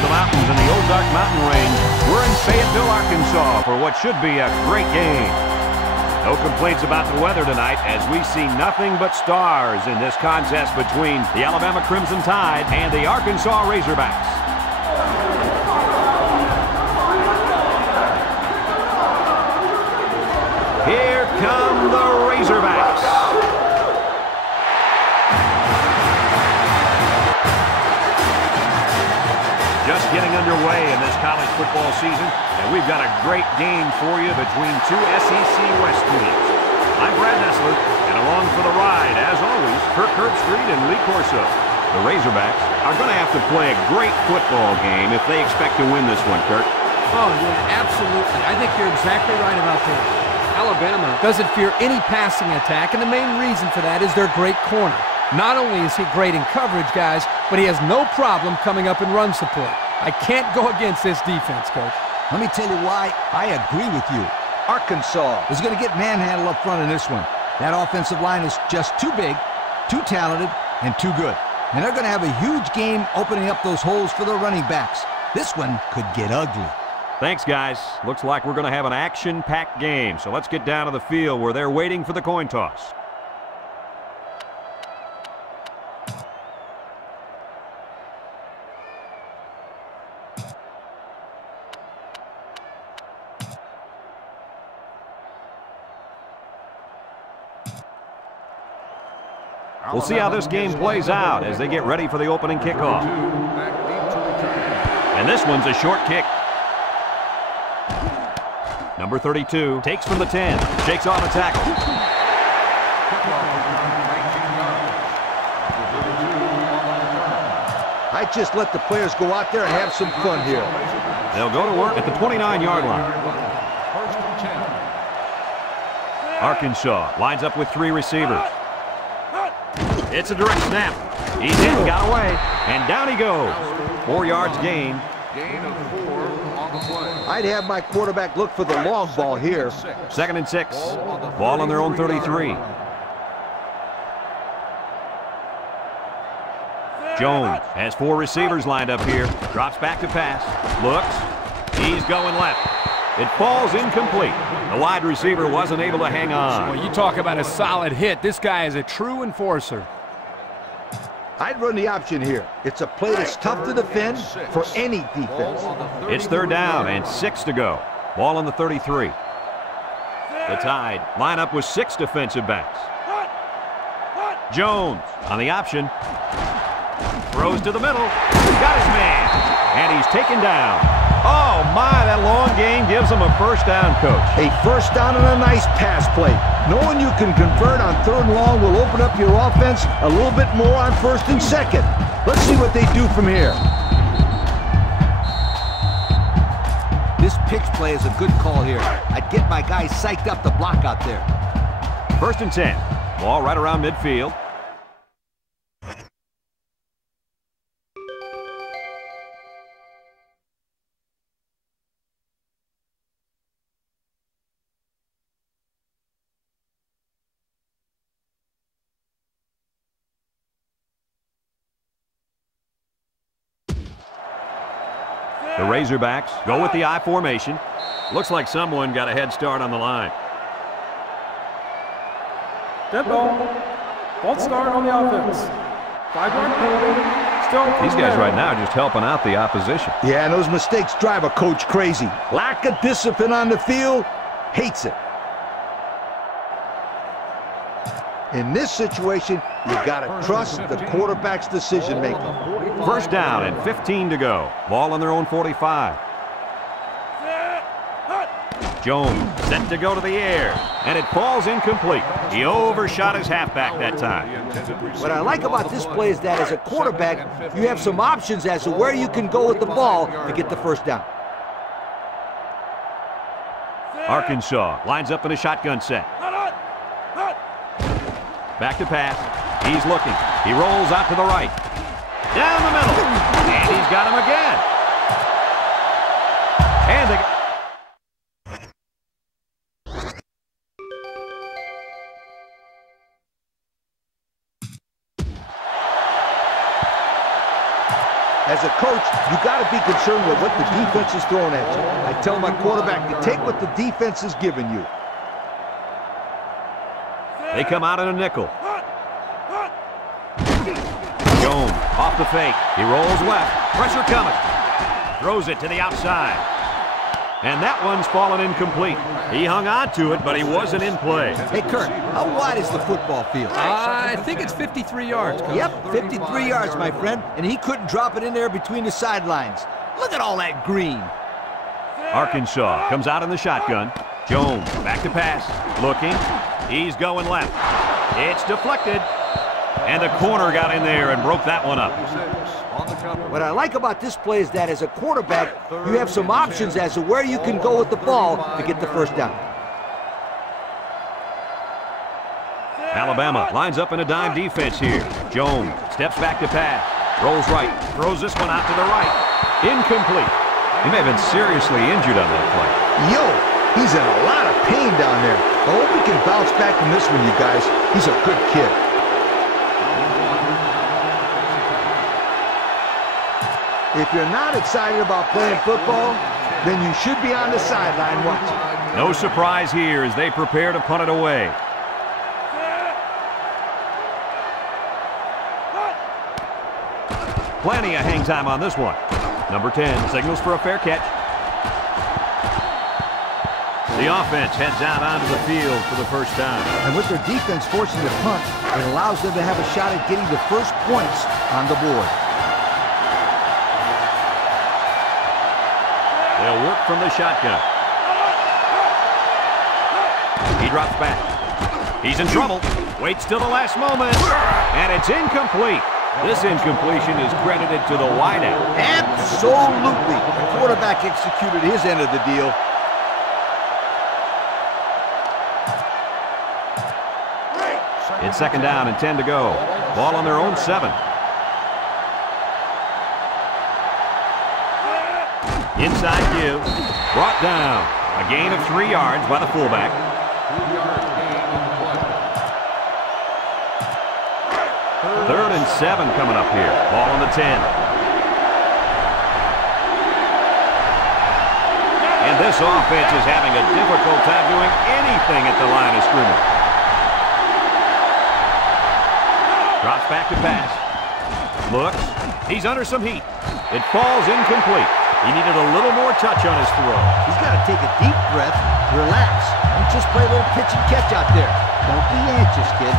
to the mountains in the Ozark Mountain Range. We're in Fayetteville, Arkansas for what should be a great game. No complaints about the weather tonight as we see nothing but stars in this contest between the Alabama Crimson Tide and the Arkansas Razorbacks. Here come the Razorbacks. Just getting underway in this college football season, and we've got a great game for you between two SEC West teams. I'm Brad Nessler, and along for the ride, as always, Kirk Herbstreit and Lee Corso. The Razorbacks are going to have to play a great football game if they expect to win this one, Kirk. Oh, yeah, absolutely. I think you're exactly right about that. Alabama doesn't fear any passing attack, and the main reason for that is their great corner. Not only is he great in coverage, guys, but he has no problem coming up in run support. I can't go against this defense, Coach. Let me tell you why I agree with you. Arkansas is going to get manhandled up front in this one. That offensive line is just too big, too talented, and too good. And they're going to have a huge game opening up those holes for their running backs. This one could get ugly. Thanks, guys. Looks like we're going to have an action-packed game, so let's get down to the field where they're waiting for the coin toss. We'll see how this game plays out as they get ready for the opening kickoff. And this one's a short kick. Number 32 takes from the 10, shakes off a tackle. I just let the players go out there and have some fun here. They'll go to work at the 29-yard line. Arkansas lines up with three receivers. It's a direct snap. He's in, got away, and down he goes. 4 yards gain. Gain of 4 on the play. I'd have my quarterback look for the long ball here. 2nd and 6. Ball on their own 33. Jones has 4 receivers lined up here. Drops back to pass. Looks. He's going left. It falls incomplete. The wide receiver wasn't able to hang on. Well, you talk about a solid hit. This guy is a true enforcer. I'd run the option here. It's a play that's tough to defend for any defense. It's 3rd down and 6 to go. Ball on the 33. The Tide line up with 6 defensive backs. Jones on the option. Throws to the middle. Got his man. And he's taken down. Oh, my, that long gain gives him a 1st down, Coach. A 1st down and a nice pass play. Knowing you can convert on 3rd and long will open up your offense a little bit more on 1st and 2nd. Let's see what they do from here. This pitch play is a good call here. I'd get my guys psyched up to block out there. 1st and 10. Ball right around midfield. The Razorbacks go with the I formation. Looks like someone got a head start on the line. Dead ball. False start on the offense. 5-yard penalty. Still. These guys right now are just helping out the opposition. Yeah, and those mistakes drive a coach crazy. Lack of discipline on the field, hates it. In this situation, you got to trust the quarterback's decision-making. 1st down and 15 to go. Ball on their own 45. Jones set to go to the air, and it falls incomplete. He overshot his halfback that time. What I like about this play is that as a quarterback, you have some options as to where you can go with the ball to get the 1st down. Arkansas lines up in a shotgun set. Back to pass. He's looking. He rolls out to the right. Down the middle. And he's got him again. And the... As a coach, you got to be concerned with what the defense is throwing at you. I tell my quarterback to take what the defense is giving you. They come out in a nickel. Jones off the fake. He rolls left. Pressure coming. Throws it to the outside. And that one's fallen incomplete. He hung on to it, but he wasn't in play. Hey, Kirk, how wide is the football field? I think it's 53 yards, Coach. Yep, 53 yards, my friend. And he couldn't drop it in there between the sidelines. Look at all that green. Arkansas comes out in the shotgun. Jones back to pass. Looking. He's going left. It's deflected. And the corner got in there and broke that one up. What I like about this play is that as a quarterback, you have some options as to where you can go with the ball to get the first down. Alabama lines up in a dime defense here. Jones steps back to pass. Rolls right. Throws this one out to the right. Incomplete. He may have been seriously injured on that play. Yo, he's in a lot of pain down there. I hope he can bounce back from this one, you guys. He's a good kid. If you're not excited about playing football, then you should be on the sideline watching. No surprise here as they prepare to punt it away. Plenty of hang time on this one. Number 10 signals for a fair catch. The offense heads out onto the field for the first time. And with their defense forcing the punt, it allows them to have a shot at getting the first points on the board. They'll work from the shotgun. He drops back. He's in trouble. Waits till the last moment. And it's incomplete. This incompletion is credited to the wideout. Absolutely. The quarterback executed his end of the deal. It's second down and 10 to go. Ball on their own 7. Inside give. Brought down. A gain of 3 yards by the fullback. 3rd and 7 coming up here. Ball on the 10. And this offense is having a difficult time doing anything at the line of scrimmage. Drops back to pass. Looks. He's under some heat. It falls incomplete. He needed a little more touch on his throw. He's got to take a deep breath, relax, and just play a little pitch and catch out there. Don't be anxious, kid.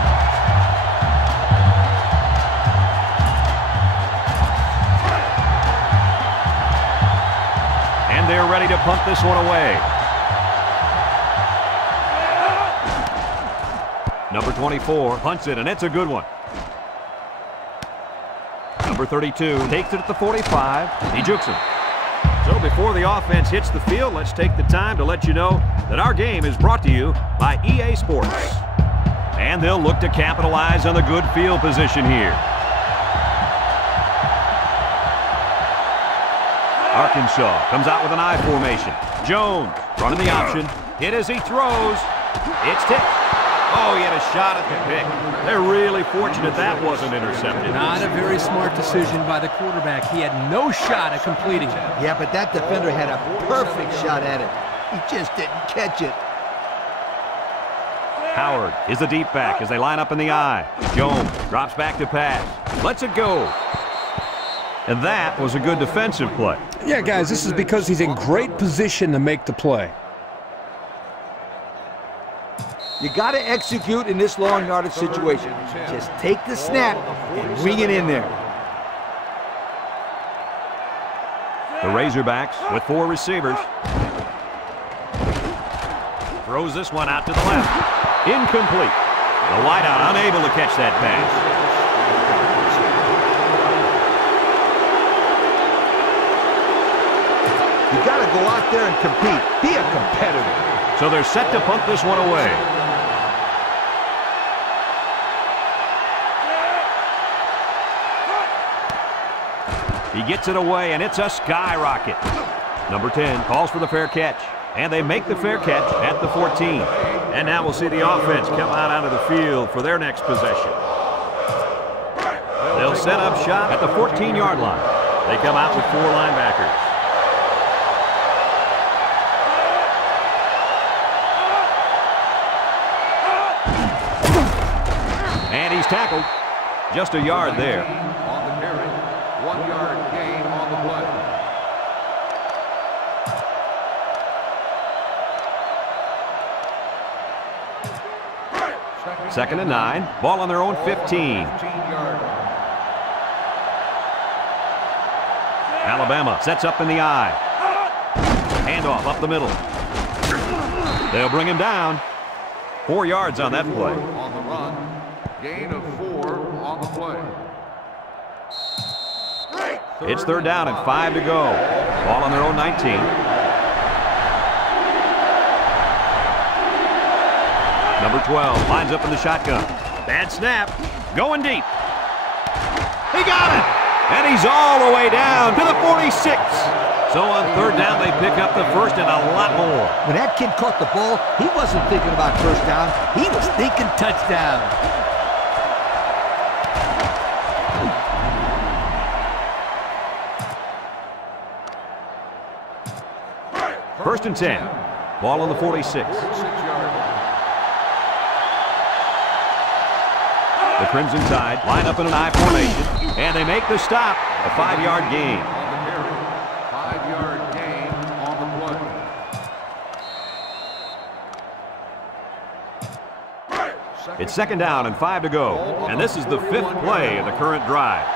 And they're ready to punt this one away. Number 24 punts it, and it's a good one. Number 32 takes it at the 45. He jukes him. So before the offense hits the field, let's take the time to let you know that our game is brought to you by EA Sports. And they'll look to capitalize on the good field position here. Arkansas comes out with an I formation. Jones running the option. Hit as he throws. It's tipped. Oh, he had a shot at the pick. They're really fortunate that wasn't intercepted. Not a very smart decision by the quarterback. He had no shot at completing it. Yeah, but that defender had a perfect shot at it. He just didn't catch it. Howard is the deep back as they line up in the I. Jones drops back to pass. Lets it go. And that was a good defensive play. Yeah, guys, this is because he's in great position to make the play. You got to execute in this long yardage situation. Just take the snap and wing it in there. The Razorbacks with 4 receivers. Throws this one out to the left. Incomplete. The wideout unable to catch that pass. You got to go out there and compete. Be a competitor. So they're set to punt this one away. He gets it away, and it's a skyrocket. Number 10 calls for the fair catch, and they make the fair catch at the 14. And now we'll see the offense come out onto the field for their next possession. They'll set up shop at the 14-yard line. They come out with 4 linebackers. And he's tackled. Just a yard there. On the carry. 1 yard gain on the play. Second and 9. Ball on their own 15. Alabama sets up in the eye. Handoff up the middle. They'll bring him down. 4 yards on that play. On the run. Gain of 4 on the play. It's 3rd down and 5 to go. Ball on their own 19. Number 12 lines up in the shotgun. Bad snap. Going deep. He got it. And he's all the way down to the 46. So on 3rd down, they pick up the first and a lot more. When that kid caught the ball, he wasn't thinking about first down. He was thinking touchdown. First and 10. Ball on the 46. The Crimson Tide line up in an I formation, and they make the stop. A 5-yard gain. 5-yard gain on the play. It's 2nd down and 5 to go, and this is the 5th play of the current drive.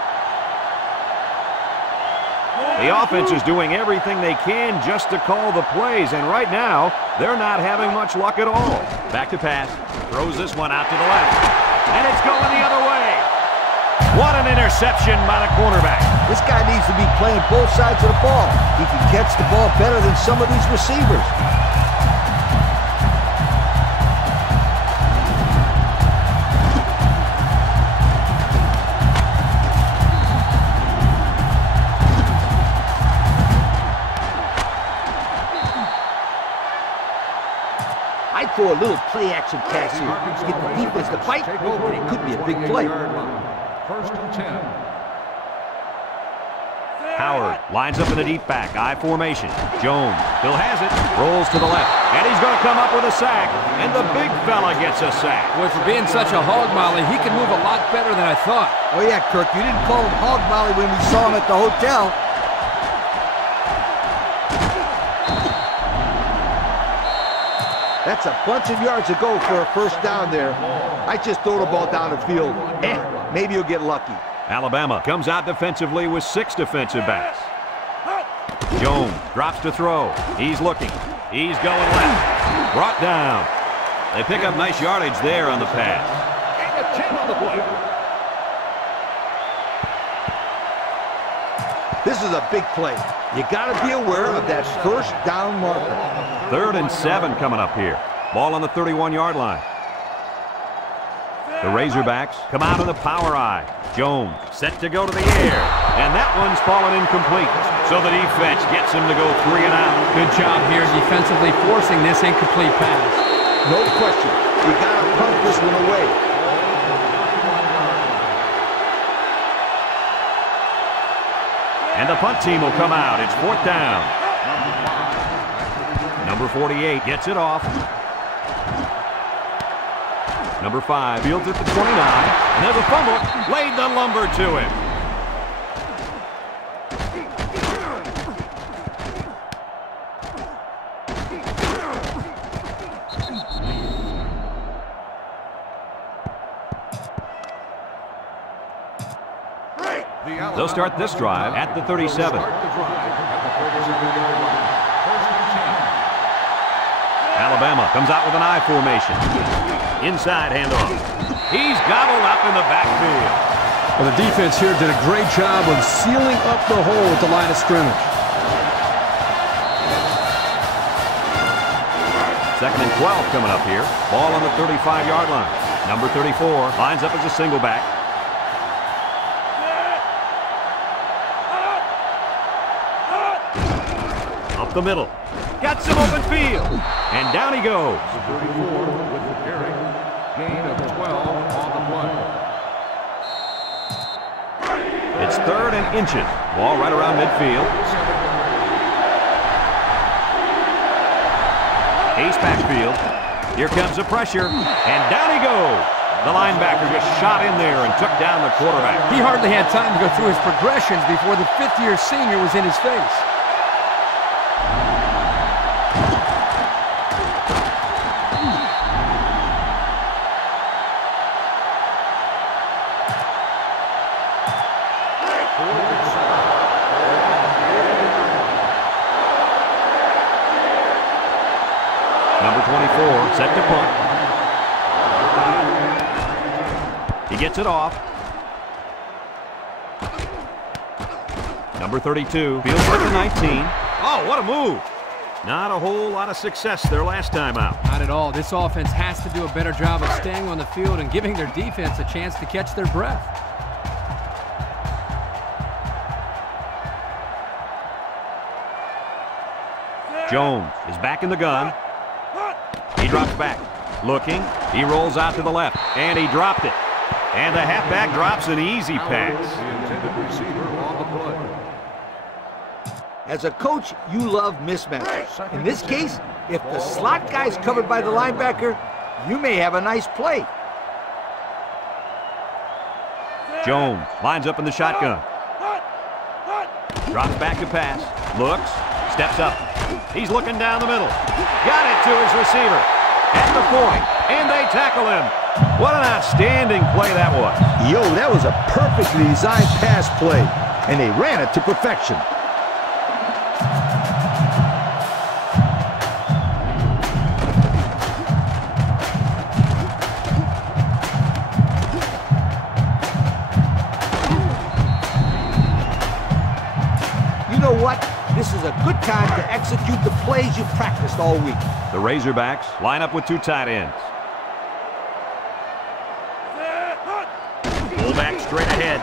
The offense is doing everything they can just to call the plays, and right now, they're not having much luck at all. Back to pass. Throws this one out to the left, and it's going the other way. What an interception by the cornerback. This guy needs to be playing both sides of the ball. He can catch the ball better than some of these receivers. I'd throw a little play-action pass here to get the defense to fight, and it could be a big play. First and 10. Howard lines up in the deep back, I formation. Jones still has it, rolls to the left, and he's going to come up with a sack, and the big fella gets a sack. Boy, for being such a hog molly, he can move a lot better than I thought. Oh yeah, Kirk, you didn't call him hog molly when we saw him at the hotel. That's a bunch of yards to go for a first down there. I just throw the ball down the field. Maybe you'll get lucky. Alabama comes out defensively with 6 defensive backs. Jones drops to throw. He's looking. He's going left. Brought down. They pick up nice yardage there on the pass. And a 10 on the play. This is a big play. You got to be aware of that first down marker. 3rd and 7 coming up here. Ball on the 31-yard line. The Razorbacks come out of the power I. Jones set to go to the air. And that one's fallen incomplete. So the defense gets him to go 3 and out. Good job here defensively forcing this incomplete pass. No question. You got to punt this one away. And the punt team will come out. It's 4th down. Number 48 gets it off. Number 5 fields at the 29. And there's a fumble. Laid the lumber to him. They'll start this drive at the 37. Alabama comes out with an I formation. Inside handoff. He's gobbled up in the backfield. Well, the defense here did a great job of sealing up the hole at the line of scrimmage. 2nd and 12 coming up here. Ball on the 35-yard line. Number 34 lines up as a single back. Up the middle. Got some open field. And down he goes. 34 with the carry. Gain of 12 on the play. It's 3rd and inches. Ball right around midfield. Ace backfield. Here comes the pressure, and down he goes. The linebacker just shot in there and took down the quarterback. He hardly had time to go through his progressions before the 5th-year senior was in his face. Number 24, set to punt. He gets it off. Number 32, fields for the 19. Oh, what a move. Not a whole lot of success their last time out. Not at all. This offense has to do a better job of staying on the field and giving their defense a chance to catch their breath. Jones is back in the gun. He drops back. Looking. He rolls out to the left. And he dropped it. And the halfback drops an easy pass. As a coach, you love mismatches. In this case, if the slot guy's covered by the linebacker, you may have a nice play. Jones lines up in the shotgun. Drops back to pass. Looks. Steps up. He's looking down the middle. Got it to his receiver. At the point. And they tackle him. What an outstanding play that was. Yo, that was a perfectly designed pass play. And they ran it to perfection. You know what? This is a good time to execute the plays you've practiced all week. The Razorbacks line up with 2 tight ends. Fullback straight ahead.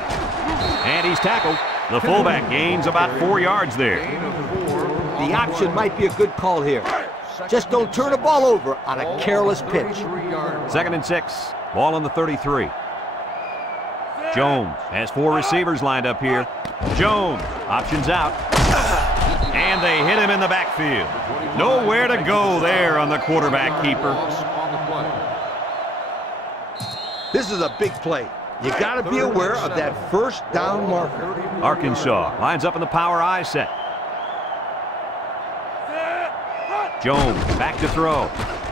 And he's tackled. The fullback gains about 4 yards there. The option might be a good call here. Just don't turn the ball over on a careless pitch. 2nd and 6. Ball on the 33. Jones has 4 receivers lined up here. Jones options out. And they hit him in the backfield. Nowhere to go there on the quarterback keeper. This is a big play. You got to be aware of that first down marker. Arkansas lines up in the power I set. Jones back to throw.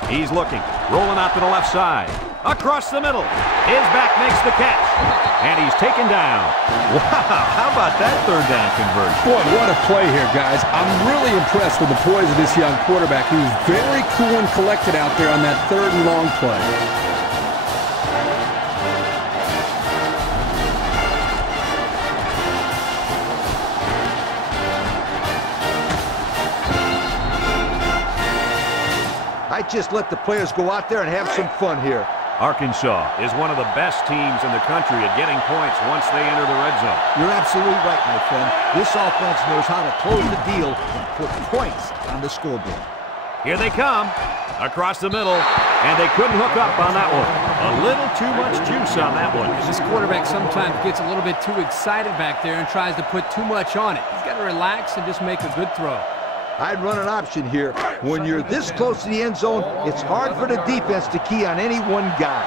He's looking. Rolling out to the left side. Across the middle. His back makes the catch. And he's taken down. Wow, how about that 3rd down conversion? Boy, what a play here, guys. I'm really impressed with the poise of this young quarterback. He was very cool and collected out there on that 3rd and long play. I just let the players go out there and have some fun here. Arkansas is one of the best teams in the country at getting points once they enter the red zone. You're absolutely right, my friend. This offense knows how to close the deal and put points on the scoreboard. Here they come. Across the middle. And they couldn't hook up on that one. A little too much juice on that one. This quarterback sometimes gets a little bit too excited back there and tries to put too much on it. He's got to relax and just make a good throw. I'd run an option here. When you're this close to the end zone, it's hard for the defense to key on any one guy.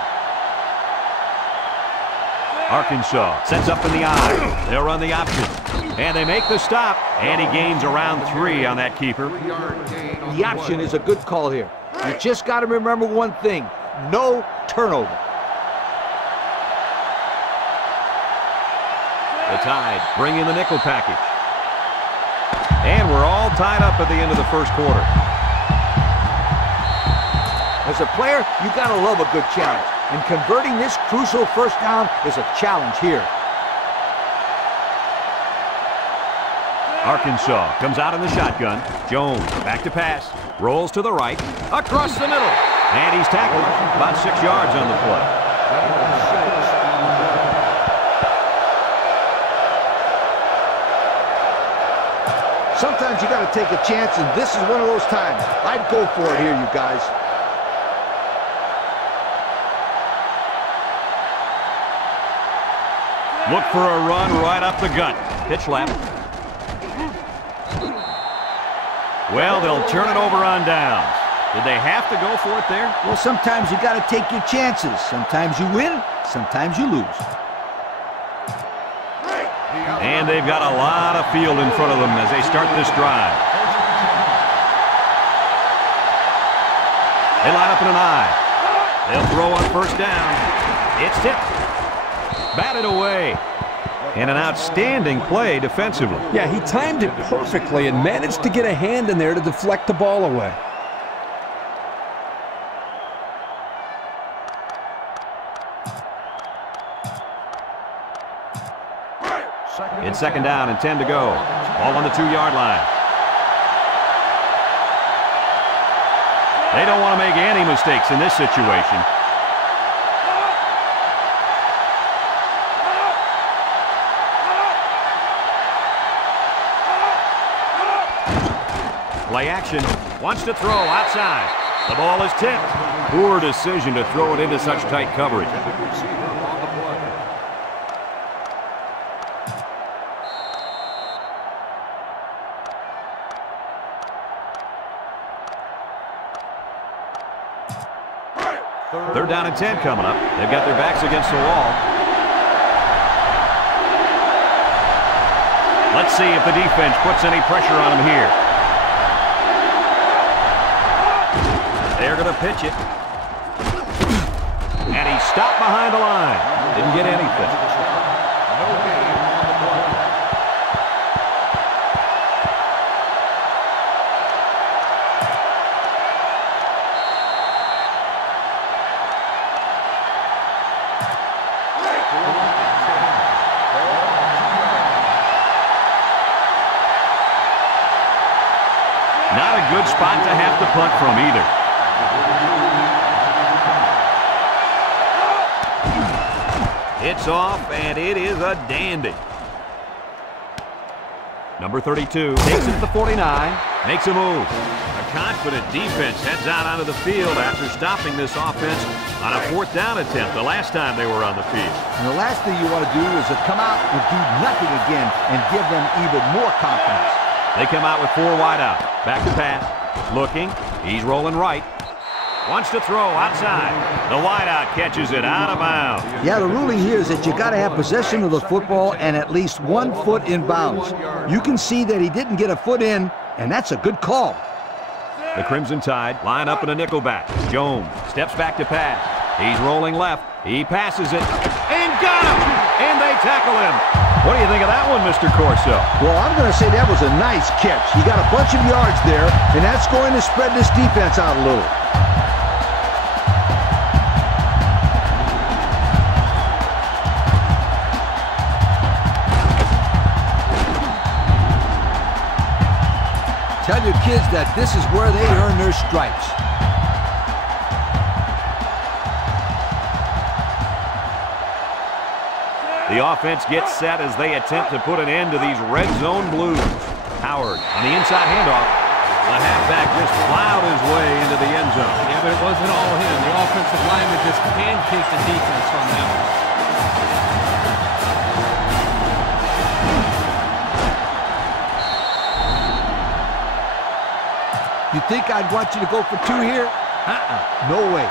Arkansas sets up in the eye. They'll run the option. And they make the stop. And he gains around 3 on that keeper. The option is a good call here. You just got to remember one thing. No turnover. The Tide bring in the nickel package. And we're all tied up at the end of the first quarter. As a player, you got to love a good challenge. And converting this crucial first down is a challenge here. Arkansas comes out in the shotgun. Jones back to pass. Rolls to the right. Across the middle. And he's tackled about 6 yards on the play. Sometimes you got to take a chance, and this is one of those times. I'd go for it here, you guys. Look for a run right up the gut. Pitch left. Well, they'll turn it over on downs. Did they have to go for it there? Well, sometimes you got to take your chances. Sometimes you win, sometimes you lose. And they've got a lot of field in front of them as they start this drive. They line up in an I. They'll throw on first down. It's tipped. Batted away. And an outstanding play defensively. Yeah, he timed it perfectly and managed to get a hand in there to deflect the ball away. It's second down and 10 to go. Ball on the 2-yard line. They don't want to make any mistakes in this situation. Play action. Wants to throw outside. The ball is tipped. Poor decision to throw it into such tight coverage. Third down and 10 coming up. They've got their backs against the wall. Let's see if the defense puts any pressure on them here. They're going to pitch it. And he stopped behind the line. Didn't get anything. Not a good spot to have to punt from either. It's off, and it is a dandy. Number 32 takes it to the 49, makes a move. A confident defense heads out onto the field after stopping this offense on a 4th down attempt the last time they were on the field. And the last thing you want to do is to come out and do nothing again and give them even more confidence. They come out with 4 wide out. Back to pass. Looking. He's rolling right. Wants to throw outside. The wideout catches it out of bounds. Yeah, the ruling here is that you got to have possession of the football and at least 1 foot in bounds. You can see that he didn't get a foot in, and that's a good call. The Crimson Tide line up in a nickel back. Jones steps back to pass. He's rolling left. He passes it and got him. And they tackle him. What do you think of that one, Mr. Corso? Well, I'm going to say that was a nice catch. He got a bunch of yards there, and that's going to spread this defense out a little. Tell your kids that this is where they earn their stripes. The offense gets set as they attempt to put an end to these red zone blues. Howard on the inside handoff. The halfback just plowed his way into the end zone. Yeah, but it wasn't all him. The offensive lineman just pancaked the defense on that one. You think I'd want you to go for 2 here? No way.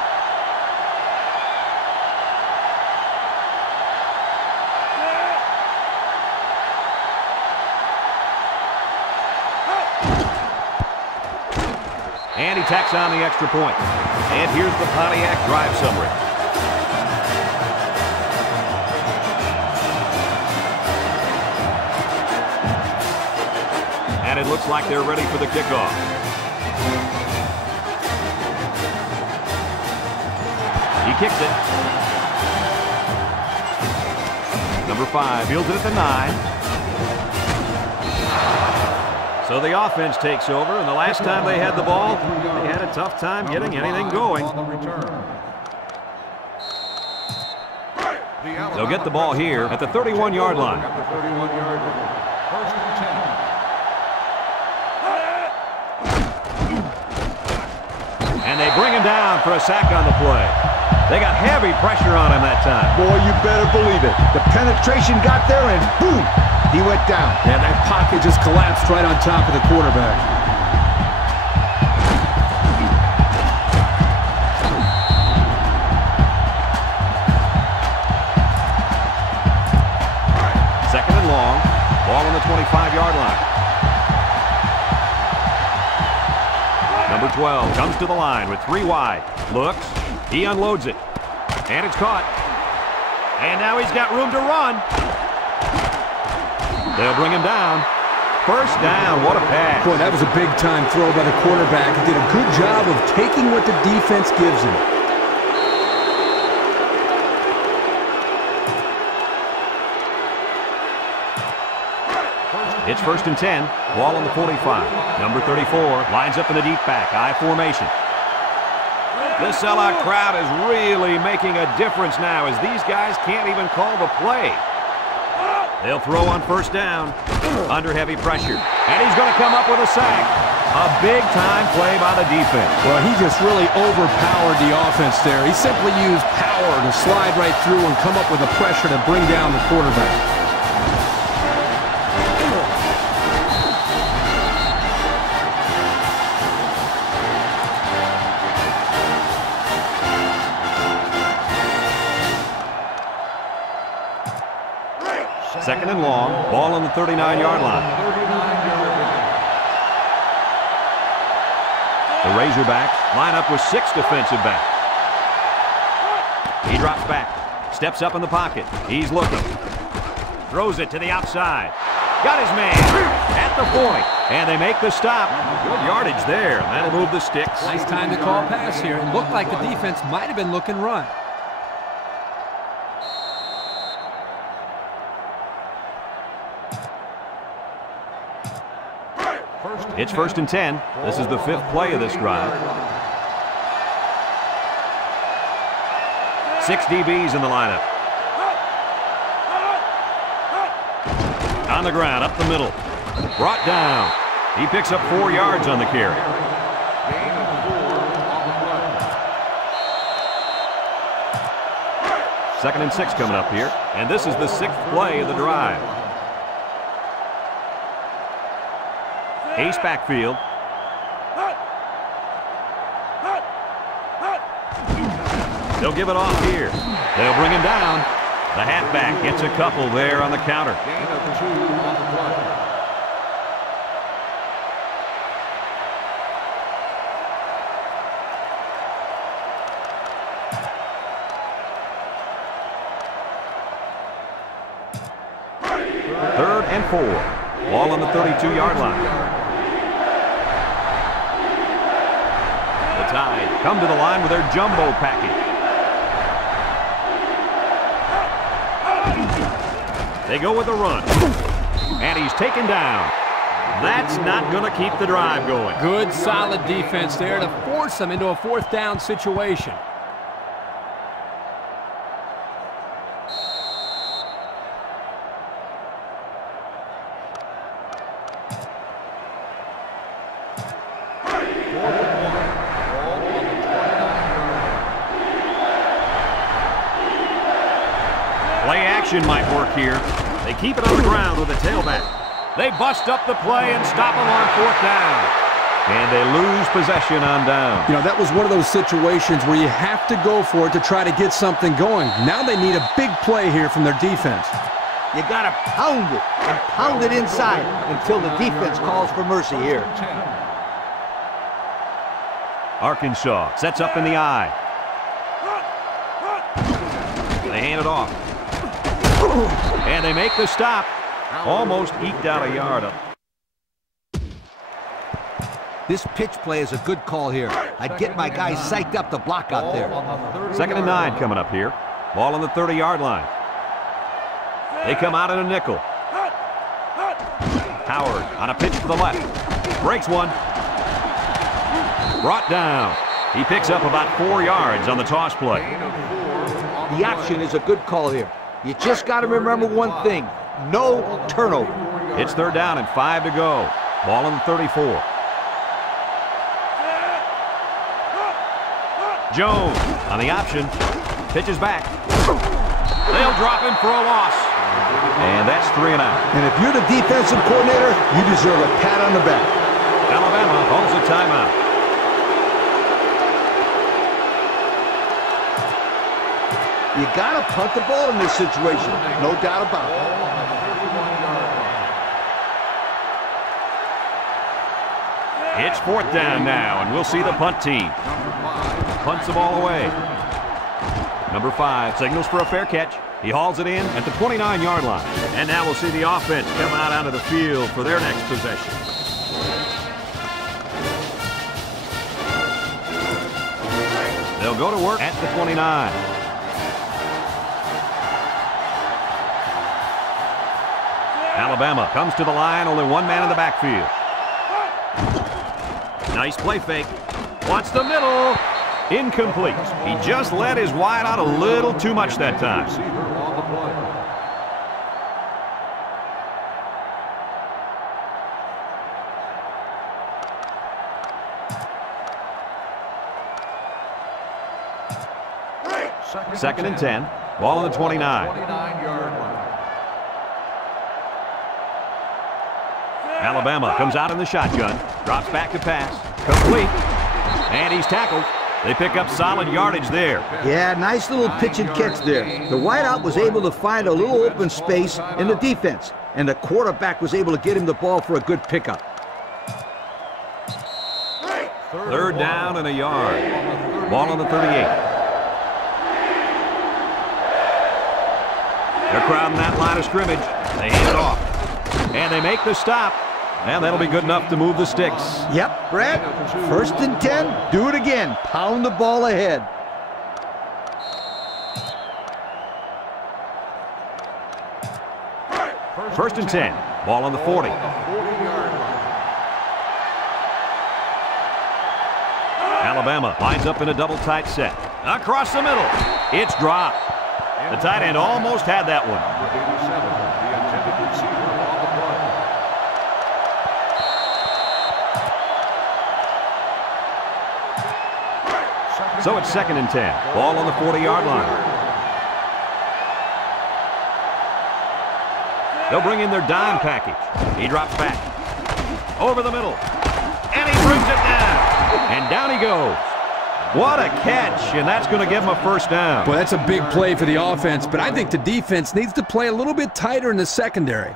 And he tacks on the extra point. And here's the Pontiac drive summary. And it looks like they're ready for the kickoff. He kicks it. Number 5 fields it at the 9. So the offense takes over, and the last time they had the ball, they had a tough time getting anything going. They'll get the ball here at the 31-yard line. And they bring him down for a sack on the play. They got heavy pressure on him that time. Boy, you better believe it. The penetration got there, and boom, he went down. Yeah, that pocket just collapsed right on top of the quarterback. Second and long. Ball on the 25-yard line. Number 12 comes to the line with 3 wide. Looks. He unloads it. And it's caught. And now he's got room to run. They'll bring him down. First down. What a pass. Boy, that was a big-time throw by the quarterback. He did a good job of taking what the defense gives him. It's first and 10. Ball on the 45. Number 34 lines up in the deep back. I formation. This sellout crowd is really making a difference now as these guys can't even call the play. They'll throw on first down under heavy pressure. And he's going to come up with a sack. A big-time play by the defense. Well, he just really overpowered the offense there. He simply used power to slide right through and come up with the pressure to bring down the quarterback. Second and long. Ball on the 39-yard line. The Razorbacks line up with 6 defensive backs. He drops back. Steps up in the pocket. He's looking. Throws it to the outside. Got his man at the point. And they make the stop. Good yardage there. That'll move the sticks. Nice time to call pass here. It looked like the defense might have been looking run. It's first and 10. This is the 5th play of this drive. 6 DBs in the lineup. On the ground, up the middle. Brought down. He picks up 4 yards on the carry. Gain of 4 on the play. Second and 6 coming up here. And this is the 6th play of the drive. Ace backfield. They'll give it off here. They'll bring him down. The halfback gets a couple there on the counter. Gain of 2 on the play. Third and 4. Ball on the 32-yard line. The Tide come to the line with their jumbo package. They go with a run. And he's taken down. That's not going to keep the drive going. Good, solid defense there to force them into a 4th down situation. Play action might work here. They keep it on the ground with a tailback. They bust up the play and stop them on 4th down. And they lose possession on down. You know, that was one of those situations where you have to go for it to try to get something going. Now they need a big play here from their defense. You got to pound it and pound it inside until the defense calls for mercy here. Arkansas sets up in the eye. They hand it off. And they make the stop. Almost eked out a yard up. This pitch play is a good call here. I'd get my guys psyched up to block out there. Second and 9 coming up here. Ball on the 30-yard line. They come out in a nickel. Howard on a pitch to the left. Breaks one. Brought down. He picks up about 4 yards on the toss play. The option is a good call here. You just got to remember one thing. No turnover. It's 3rd down and 5 to go. Ball on the 34. Jones on the option. Pitches back. They'll drop him for a loss. And that's 3 and out. And if you're the defensive coordinator, you deserve a pat on the back. Alabama calls a timeout. You got to punt the ball in this situation. No doubt about it. It's 4th down now, and we'll see the punt team. Punts the ball away. Number 5 signals for a fair catch. He hauls it in at the 29-yard line. And now we'll see the offense come out onto the field for their next possession. They'll go to work at the 29. Alabama comes to the line, only one man in the backfield. Nice play fake. Wants the middle. Incomplete. He just let his wide out a little too much that time. Second and 10. Ball on the 29. Alabama comes out in the shotgun. Drops back to pass. Complete. And he's tackled. They pick up solid yardage there. Yeah, nice little pitch and catch there. The wideout was able to find a little open space in the defense, and the quarterback was able to get him the ball for a good pickup. 3rd down and a yard. Ball on the 38. They're crowding that line of scrimmage. They hand it off. And they make the stop. And that'll be good enough to move the sticks. Yep, Brad. 1st and 10. Do it again. Pound the ball ahead. First and 10. Ball on the 40. Alabama lines up in a double tight set. Across the middle. It's dropped. The tight end almost had that one. So it's 2nd and 10. Ball on the 40-yard line. They'll bring in their dime package. He drops back. Over the middle. And he brings it down. And down he goes. What a catch, and that's going to give him a 1st down. Well, that's a big play for the offense, but I think the defense needs to play a little bit tighter in the secondary.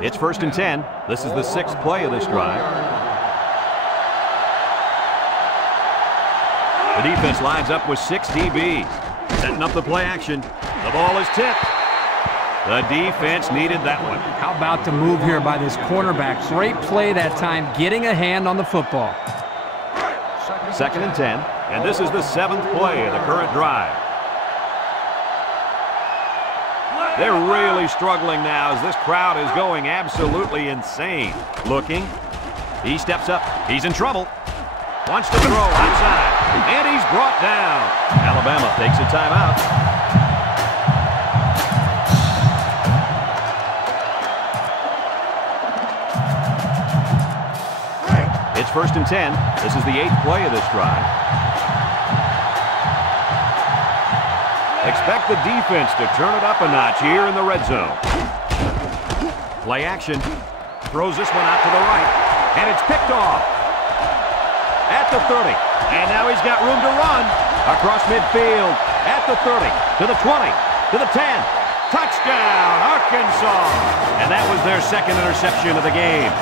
It's 1st and 10. This is the 6th play of this drive. The defense lines up with 6 DBs. Setting up the play action. The ball is tipped. The defense needed that one. How about the move here by this cornerback? Great play that time, getting a hand on the football. 2nd and 10. And this is the 7th play of the current drive. They're really struggling now as this crowd is going absolutely insane. Looking. He steps up. He's in trouble. Wants to throw outside. And he's brought down. Alabama takes a timeout. It's 1st and 10. This is the 8th play of this drive. Expect the defense to turn it up a notch here in the red zone. Play action. Throws this one out to the right. And it's picked off. At the 30. And now he's got room to run. Across midfield. At the 30. To the 20. To the 10. Touchdown, Arkansas. And that was their 2nd interception of the game.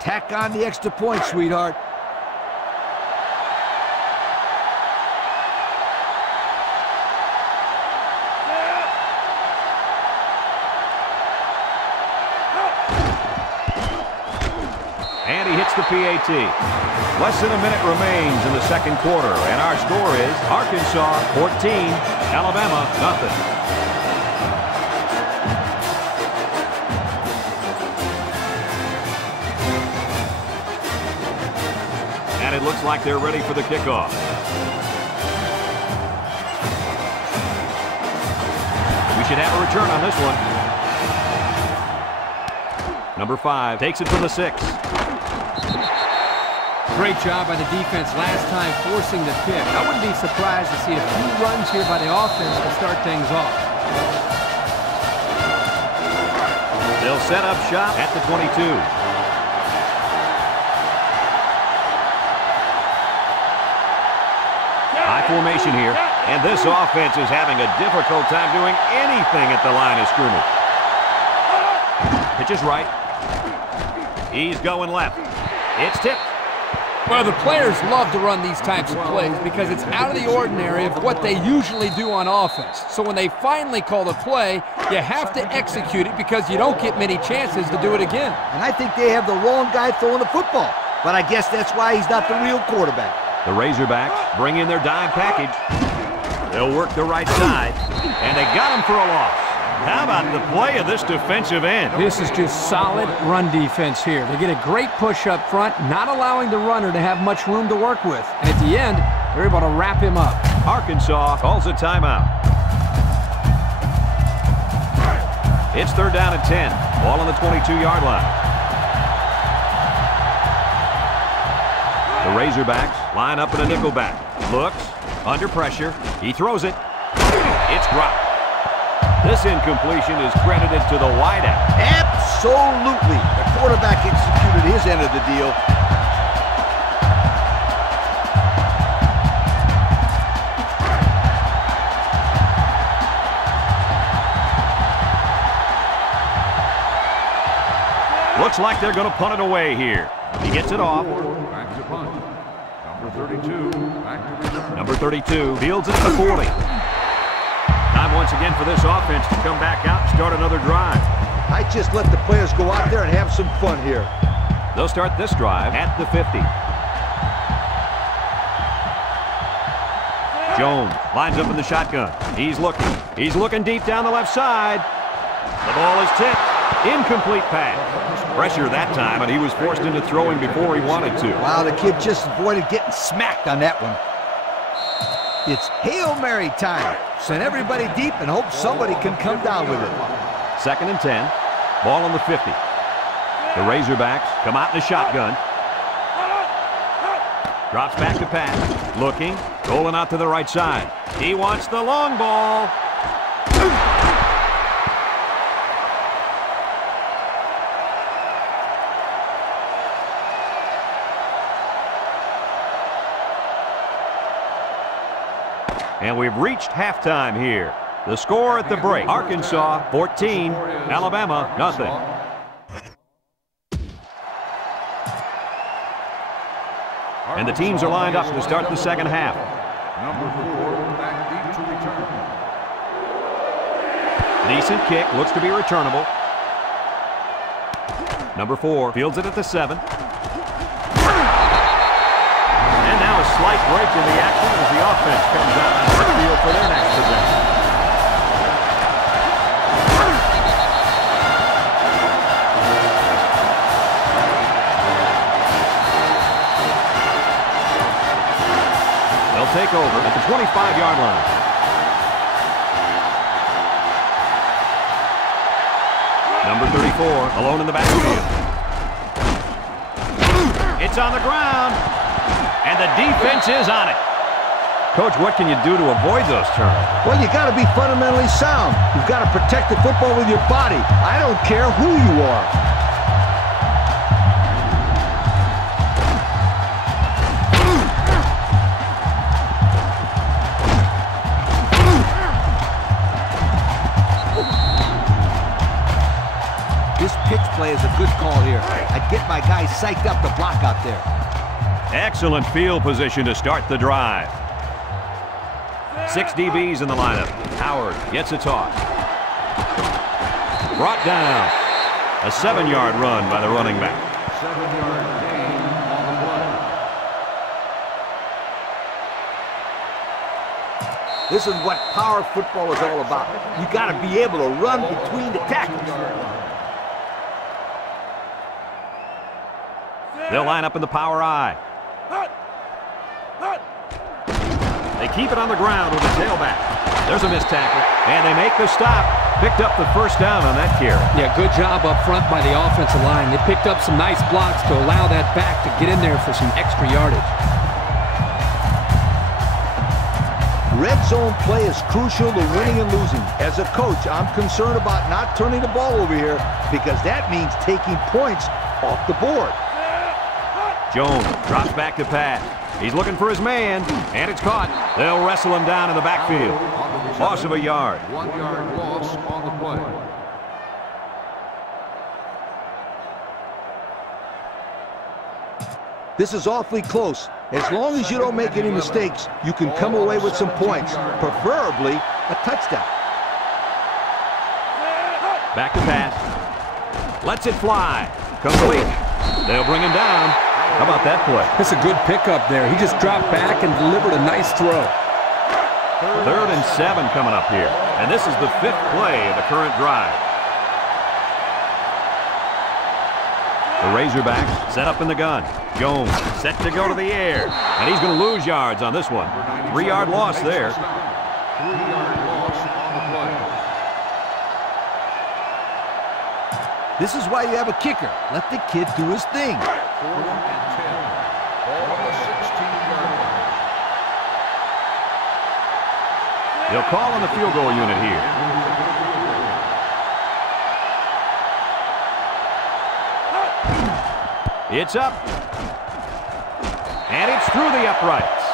Tack on the extra point, sweetheart. And And he hits the PAT. Less than a minute remains in the second quarter, and our score is Arkansas 14, Alabama nothing. And it looks like they're ready for the kickoff. We should have a return on this one. Number 5 takes it from the 6. Great job by the defense last time forcing the pick. I wouldn't be surprised to see a few runs here by the offense to start things off. They'll set up shop at the 22. High formation here, and this offense is having a difficult time doing anything at the line of scrimmage. Pitch is right. He's going left. It's tipped. Well, the players love to run these types of plays because it's out of the ordinary of what they usually do on offense. So when they finally call the play, you have to execute it because you don't get many chances to do it again. And I think they have the wrong guy throwing the football. But I guess that's why he's not the real quarterback. The Razorbacks bring in their dime package. They'll work the right side, and they got him for a loss. How about the play of this defensive end? This is just solid run defense here. They get a great push up front, not allowing the runner to have much room to work with. And at the end, they're able to wrap him up. Arkansas calls a timeout. It's 3rd down and 10. Ball on the 22-yard line. The Razorbacks line up in a nickel back. Looks, under pressure. He throws it. It's dropped. This incompletion is credited to the wideout. Absolutely. The quarterback executed his end of the deal. Looks like they're going to punt it away here. He gets it off. Back to punt. Number 32. Back to return. Number 32 fields it at the 40. Time once again for this offense to come back out and start another drive. I just let the players go out there and have some fun here. They'll start this drive at the 50. Jones lines up in the shotgun. He's looking deep down the left side. The ball is tipped. Incomplete pass. Pressure that time, and he was forced into throwing before he wanted to. Wow, the kid just avoided getting smacked on that one. It's Hail Mary time. Send everybody deep and hope somebody can come down with it. 2nd and 10. Ball on the 50. The Razorbacks come out in the shotgun. Drops back to pass. Looking. Rolling out to the right side. He wants the long ball. And we've reached halftime here. The score at the break, Arkansas 14, Alabama nothing. And the teams are lined up to start the second half. Number 4 back deep to return. Decent kick, looks to be returnable. Number 4 fields it at the 7. And now a slight break in the action as the offense comes out on the field for their next possession. They'll take over at the 25-yard line. Number 34, alone in the backfield. It's on the ground, and the defense is on it. Coach, what can you do to avoid those turnovers? Well, you got to be fundamentally sound. You've got to protect the football with your body. I don't care who you are. This pitch play is a good call here. I'd get my guys psyched up to block out there. Excellent field position to start the drive. 6 DBs in the lineup. Howard gets a toss. Brought down. A 7-yard run by the running back. 7-yard gain. This is what power football is all about. You got to be able to run between the tackles. They'll line up in the power I. They keep it on the ground with the tailback. There's a missed tackle, and they make the stop. Picked up the first down on that carry. Yeah, good job up front by the offensive line. They picked up some nice blocks to allow that back to get in there for some extra yardage. Red zone play is crucial to winning and losing. As a coach, I'm concerned about not turning the ball over here because that means taking points off the board. Jones drops back to pass. He's looking for his man, and it's caught. They'll wrestle him down in the backfield. Loss of a yard. 1 yard loss on the play. This is awfully close. As long as you don't make any mistakes, you can come away with some points, preferably a touchdown. Back to pass. Lets it fly. Complete. They'll bring him down. How about that play? That's a good pickup there. He just dropped back and delivered a nice throw. 3rd and 7 coming up here. And this is the 5th play of the current drive. The Razorbacks set up in the gun. Jones set to go to the air. And he's going to lose yards on this one. 3-yard loss there. 3-yard loss on the play. This is why you have a kicker. Let the kid do his thing. 4th and 10. Ball on the 16-yard line. They'll call on the field goal unit here. It's up. And it's through the uprights.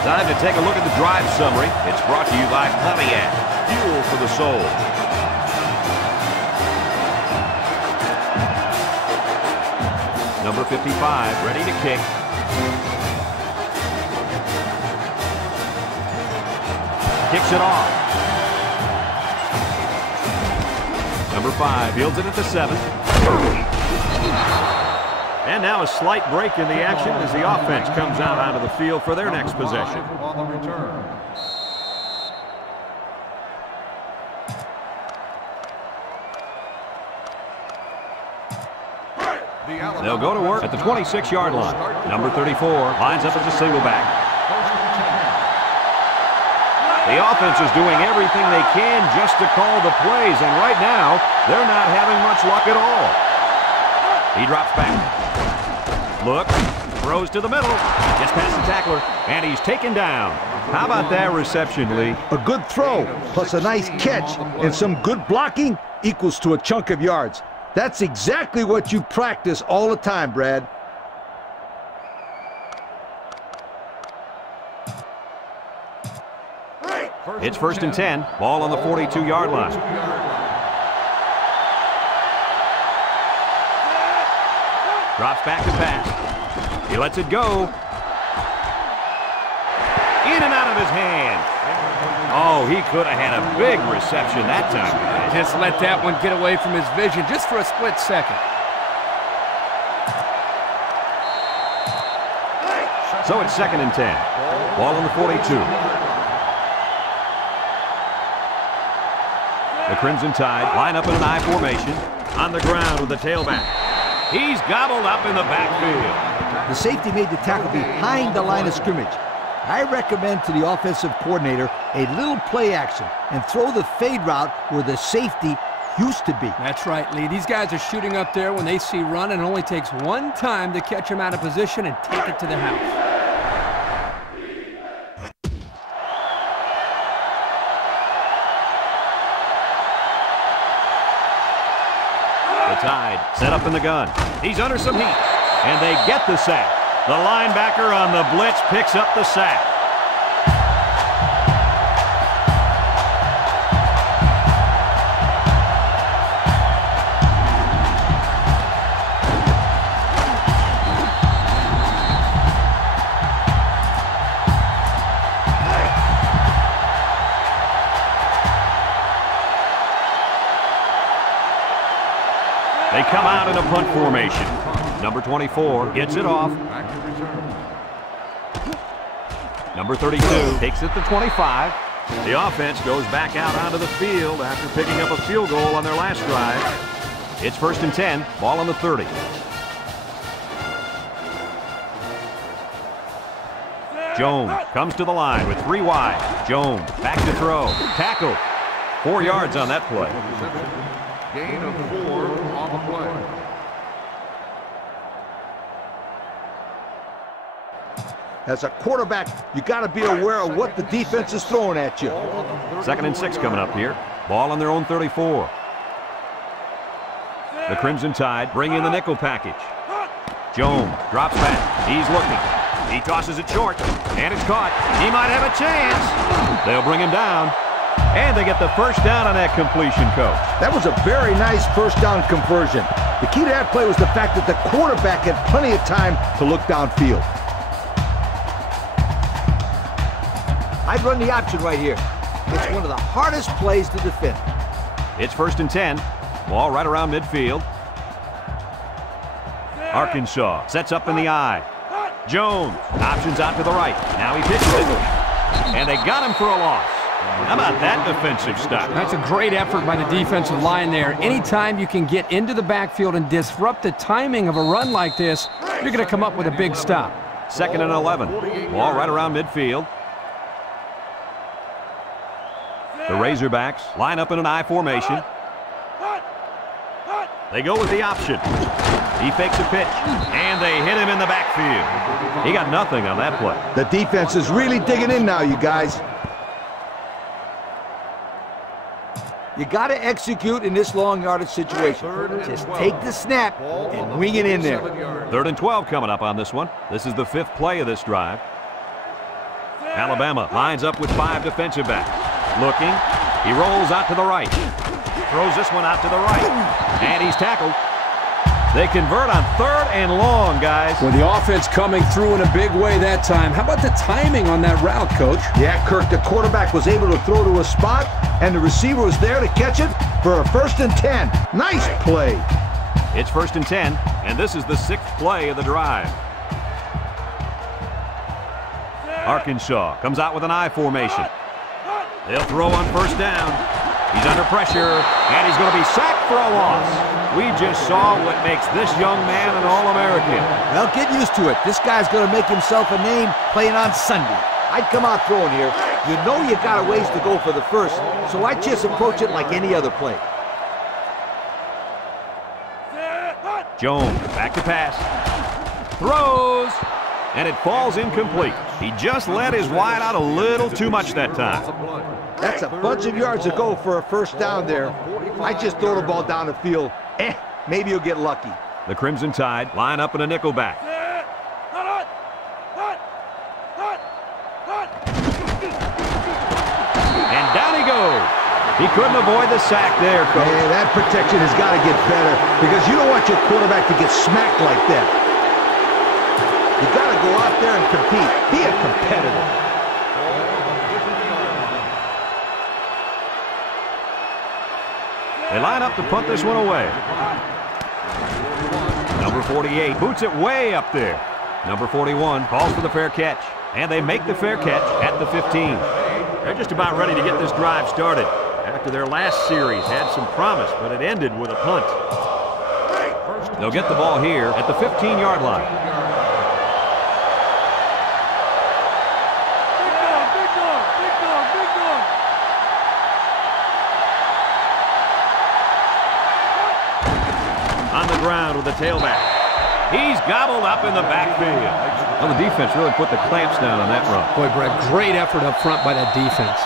Time to take a look at the drive summary. It's brought to you by Pontiac. Fuel for the soul. Number 55, ready to kick. Kicks it off. Number 5 fields it at the 7. And now a slight break in the action as the offense comes out onto the field for their next possession. On the return. They'll go to work at the 26-yard line. Number 34 lines up as a single back. The offense is doing everything they can just to call the plays, and right now, they're not having much luck at all. He drops back. Look, throws to the middle, gets past the tackler, and he's taken down. How about that reception, Lee? A good throw, plus a nice catch, and some good blocking equals to a chunk of yards. That's exactly what you practice all the time, Brad. It's 1st and 10. Ball on the 42-yard line. Drops back to pass. He lets it go. In and out of his hand. Oh, he could have had a big reception that time. Just let that one get away from his vision just for a split second. So it's 2nd and 10. Ball on the 42. The Crimson Tide line up in an I formation. On the ground with the tailback. He's gobbled up in the backfield. The safety made the tackle behind the line of scrimmage. I recommend to the offensive coordinator a little play action and throw the fade route where the safety used to be. That's right, Lee. These guys are shooting up there when they see run, and it only takes one time to catch him out of position and take it to the house. Tide set up in the gun. He's under some heat, and they get the sack. The linebacker on the blitz picks up the sack. They come out in a punt formation. Number 24 gets it off. Number 32 takes it to 25. The offense goes back out onto the field after picking up a field goal on their last drive. It's 1st and 10, ball on the 30. Jones comes to the line with 3 wide. Jones back to throw. Tackle. 4 yards on that play. Gain of 4 on the play. As a quarterback, you got to be aware of what the defense is throwing at you. 2nd and 6 coming up here. Ball on their own 34. The Crimson Tide bring in the nickel package. Jones drops back. He's looking. He tosses it short, and it's caught. He might have a chance. They'll bring him down, and they get the first down on that completion, Coach. That was a very nice first down conversion. The key to that play was the fact that the quarterback had plenty of time to look downfield. I'd run the option right here. It's one of the hardest plays to defend. It's 1st and 10. Ball right around midfield. Arkansas sets up in the eye. Jones options out to the right. Now he pitches it. And they got him for a loss. How about that defensive stop? That's a great effort by the defensive line there. Anytime you can get into the backfield and disrupt the timing of a run like this, you're going to come up with a big stop. 2nd and 11. Ball right around midfield. The Razorbacks line up in an I formation. They go with the option. He fakes a pitch, and they hit him in the backfield. He got nothing on that play. The defense is really digging in now, you guys. You got to execute in this long yardage situation. Just take the snap and wing it in there. 3rd and 12 coming up on this one. This is the 5th play of this drive. Alabama lines up with 5 defensive backs. Looking. He rolls out to the right. Throws this one out to the right. And he's tackled. They convert on 3rd and long, guys. Well, the offense coming through in a big way that time. How about the timing on that route, Coach? Yeah, Kirk, the quarterback was able to throw to a spot, and the receiver was there to catch it for a 1st and 10. Nice play. It's 1st and 10, and this is the 6th play of the drive. Arkansas comes out with an I formation. They'll throw on 1st down. He's under pressure, and he's going to be sacked for a loss. We just saw what makes this young man an All-American. Well, get used to it. This guy's going to make himself a name playing on Sunday. I'd come out throwing here. You know you got a ways to go for the first, so I just approach it like any other play. Jones back to pass. Throws, and it falls incomplete. He just let his wide out a little too much that time. That's a bunch of yards to go for a 1st down there. I just throw the ball down the field. Maybe you'll get lucky. The Crimson Tide line up in a nickel back. And down he goes. He couldn't avoid the sack there, Coach. Man, that protection has got to get better because you don't want your quarterback to get smacked like that. You got to go out there and compete. Be a competitor. They line up to punt this one away. Number 48 boots it way up there. Number 41 calls for the fair catch. And they make the fair catch at the 15. They're just about ready to get this drive started. After their last series had some promise, but it ended with a punt. They'll get the ball here at the 15-yard line. On the ground with the tailback. He's gobbled up in the backfield. Well, the defense really put the clamps down on that run. Boy, Brett, great effort up front by that defense.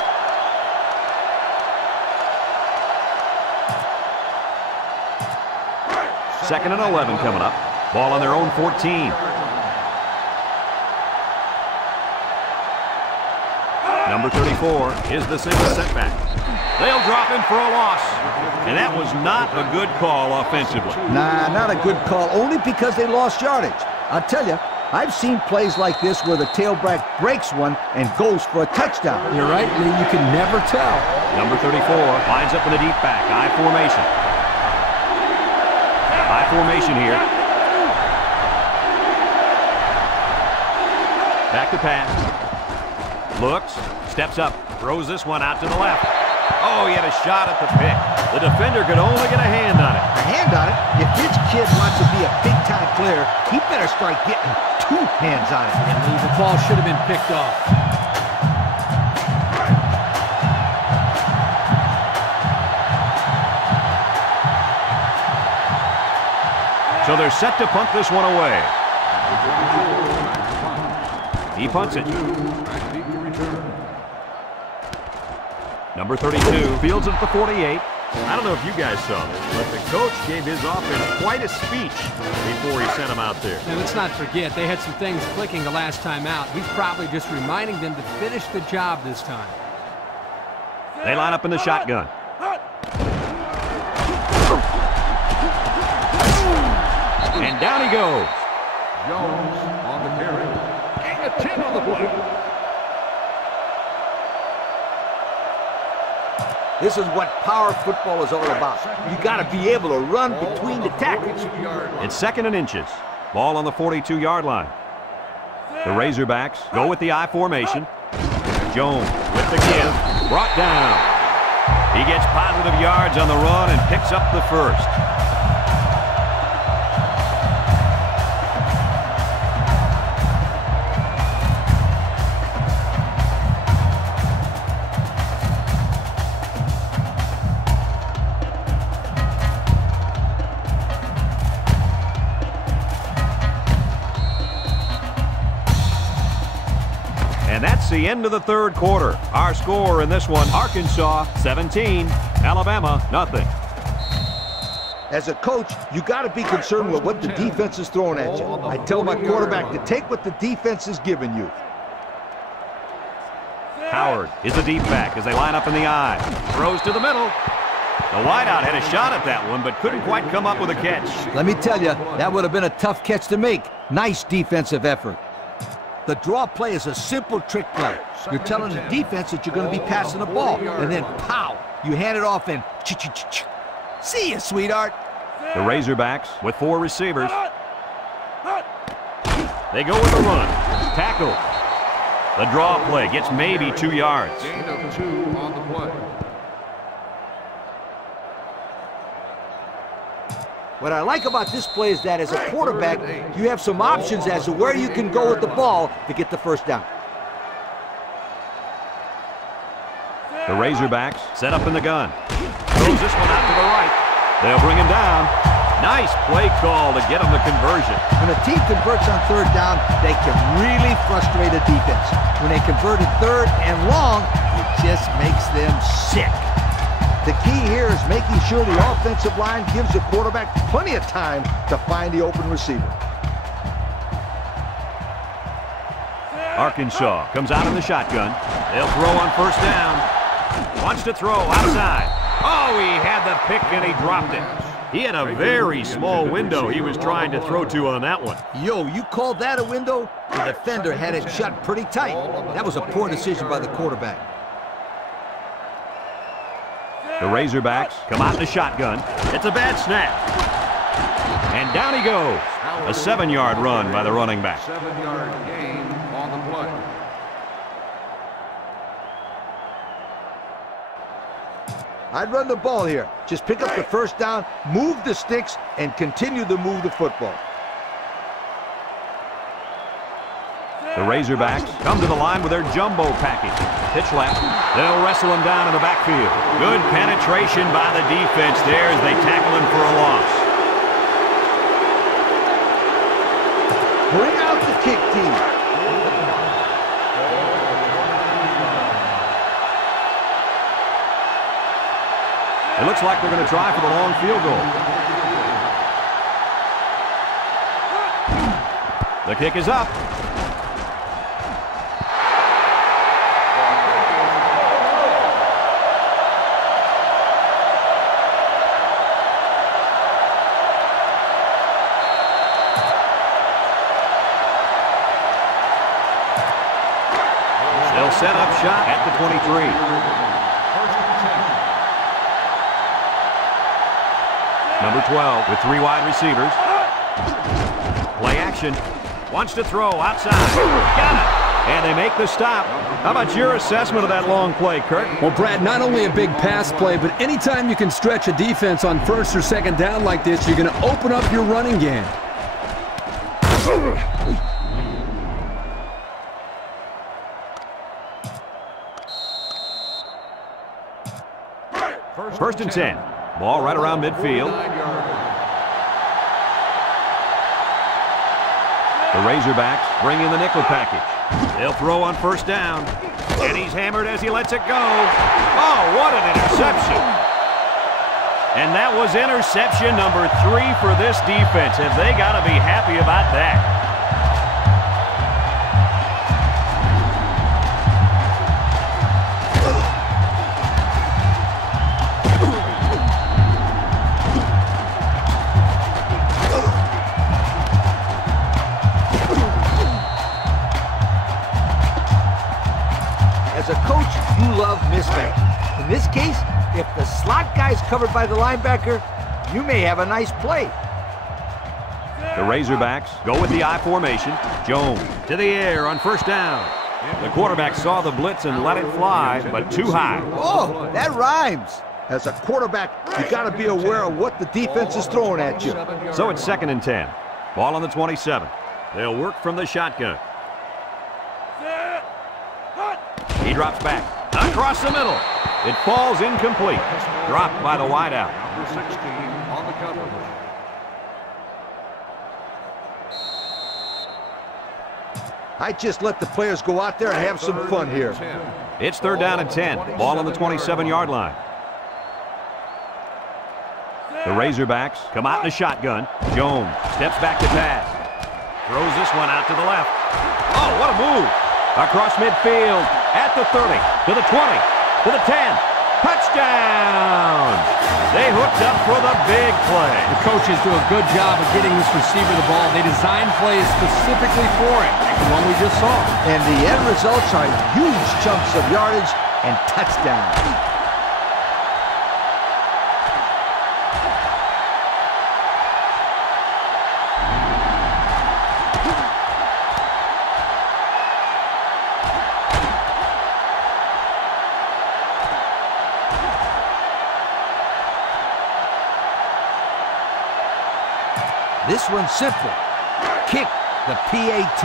Second and 11 coming up. Ball on their own 14. Number 34 is the single setback. They'll drop him for a loss. And that was not a good call offensively. Nah, not a good call, only because they lost yardage. I'll tell you, I've seen plays like this where the tailback breaks one and goes for a touchdown. You're right, Lee. You can never tell. Number 34 lines up in the deep back. I formation. I formation here. Back to pass. Looks. Steps up. Throws this one out to the left. Oh, he had a shot at the pick. The defender could only get a hand on it. A hand on it? If this kid wants to be a big-time player, he better start getting 2 hands on it. And Lee, the ball should have been picked off. So they're set to punt this one away. He punts it. Number 32 fields it at the 48. I don't know if you guys saw this, but the coach gave his offense quite a speech before he sent them out there. And let's not forget, they had some things clicking the last time out. He's probably just reminding them to finish the job this time. They line up in the shotgun. And down he goes. Jones on the carry. And a 10 on the play. This is what power football is all about. You got to be able to run between the tackles. It's 2nd and inches. Ball on the 42-yard line. The Razorbacks go with the I formation. Jones with the give. Brought down. He gets positive yards on the run and picks up the first. And that's the end of the 3rd quarter. Our score in this one, Arkansas 17, Alabama nothing. As a coach, you got to be concerned with what the defense is throwing at you. I tell my quarterback to take what the defense is giving you. Howard is a deep back as they line up in the I. Throws to the middle. The wideout had a shot at that one, but couldn't quite come up with a catch. Let me tell you, that would have been a tough catch to make. Nice defensive effort. The draw play is a simple trick play. You're telling the defense that you're going to be passing the ball, and then pow, you hand it off and ch-ch-ch-ch. See ya, sweetheart. The Razorbacks with 4 receivers. They go with the run. Tackle. The draw play gets maybe 2 yards. Gain of 2 on the play. What I like about this play is that as a quarterback, you have some options as to where you can go with the ball to get the first down. The Razorbacks set up in the gun. Throws this one out to the right. They'll bring him down. Nice play call to get him the conversion. When a team converts on 3rd down, they can really frustrate a defense. When they converted 3rd and long, it just makes them sick. The key here is making sure the offensive line gives the quarterback plenty of time to find the open receiver. Arkansas comes out in the shotgun. They'll throw on 1st down. Wants to throw outside. Oh, he had the pick and he dropped it. He had a very small window he was trying to throw to on that one. Yo, you called that a window? The defender had it shut pretty tight. That was a poor decision by the quarterback. The Razorbacks come out in the shotgun. It's a bad snap. And down he goes. A 7-yard run by the running back. 7-yard gain on the play. I'd run the ball here. Just pick up the 1st down, move the sticks, and continue to move the football. The Razorbacks come to the line with their jumbo package. Pitch left. They'll wrestle him down in the backfield. Good penetration by the defense there as they tackle him for a loss. Bring out the kick team. It looks like they're going to try for the long field goal. The kick is up. They'll set up shot at the 23. Number 12 with 3 wide receivers. Play action. Wants to throw outside. Got it. And they make the stop. How about your assessment of that long play, Kirk? Well, Brad, not only a big pass play, but anytime you can stretch a defense on first or second down like this, you're going to open up your running game. First and 10. Ball right around midfield. The Razorbacks bring in the nickel package. They'll throw on first down. And he's hammered as he lets it go. Oh, what an interception. And that was interception number 3 for this defense. And they got to be happy about that. As a coach, you love mismatches. In this case, if the slot guy's covered by the linebacker, you may have a nice play. The Razorbacks go with the I formation. Jones to the air on first down. The quarterback saw the blitz and let it fly, but too high. Oh, that rhymes. As a quarterback, you got to be aware of what the defense is throwing at you. So it's second and 10. Ball on the 27. They'll work from the shotgun. He drops back. Across the middle. It falls incomplete. Dropped by the wideout. Number 16 on the coverage. I just let the players go out there and have some fun here. It's third down and 10. Ball on the 27-yard line. The Razorbacks come out in the shotgun. Jones steps back to pass. Throws this one out to the left. Oh, what a move. Across midfield, at the 30, to the 20, to the 10. Touchdown! They hooked up for the big play. The coaches do a good job of getting this receiver the ball. They designed plays specifically for him, like the one we just saw. And the end results are huge chunks of yardage and touchdowns. This one's simple. Kick the PAT.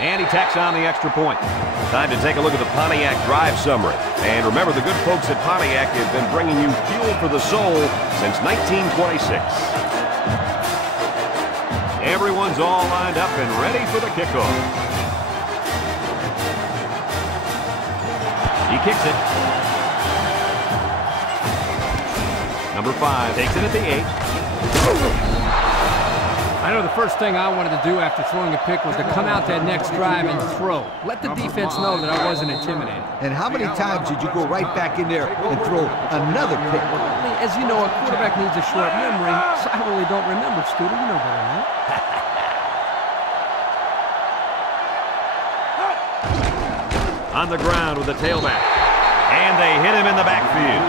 And he tacks on the extra point. Time to take a look at the Pontiac drive summary. And remember, the good folks at Pontiac have been bringing you fuel for the soul since 1926. Everyone's all lined up and ready for the kickoff. He kicks it. Number 5 takes it at the 8. I know the first thing I wanted to do after throwing a pick was to come out that next drive and throw. Let the defense know that I wasn't intimidated. And how many times did you go right back in there and throw another pick? As you know, a quarterback needs a short memory, so I really don't remember, Scooter. You know better than that. On the ground with the tailback. And they hit him in the backfield.